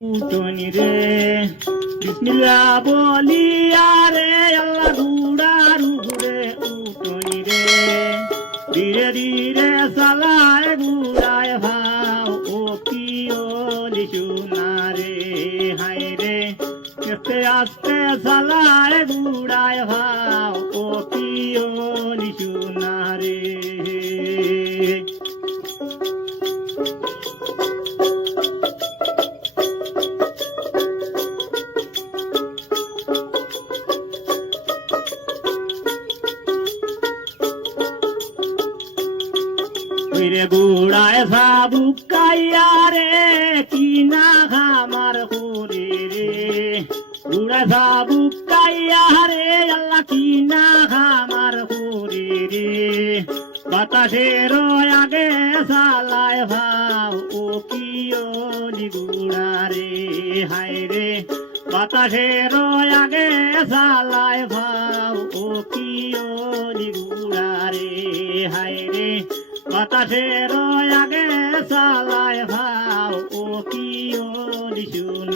উঠনি রে বিসমিল্লাহ বলিয়া রে আল্লাহ গুড়ার উপরে উঠনি রে ধীরে ধীরে চালায় গুড়ায় ভাও ও পিওলি সোনা রে হাই রে আস্তে আস্তে চালায় গুড়ায় ভাও ও পিওলি সোনা রে রে গুড়ায় সাবুকাইয়া রে কিনা খামার করে রে গুড়ায় সাবুকাইয়া রে আল্লাহ কিনা খামার করে রে বাতাসের আগে সালায় ভাও ও পিওলি গুড়া রে হাই রে বাতাসের আগে সালায় ভাও ও পিওলি গুড়া রে হাই রে বাতাসের আগে চালায় ভাও ও পিওলি সোনা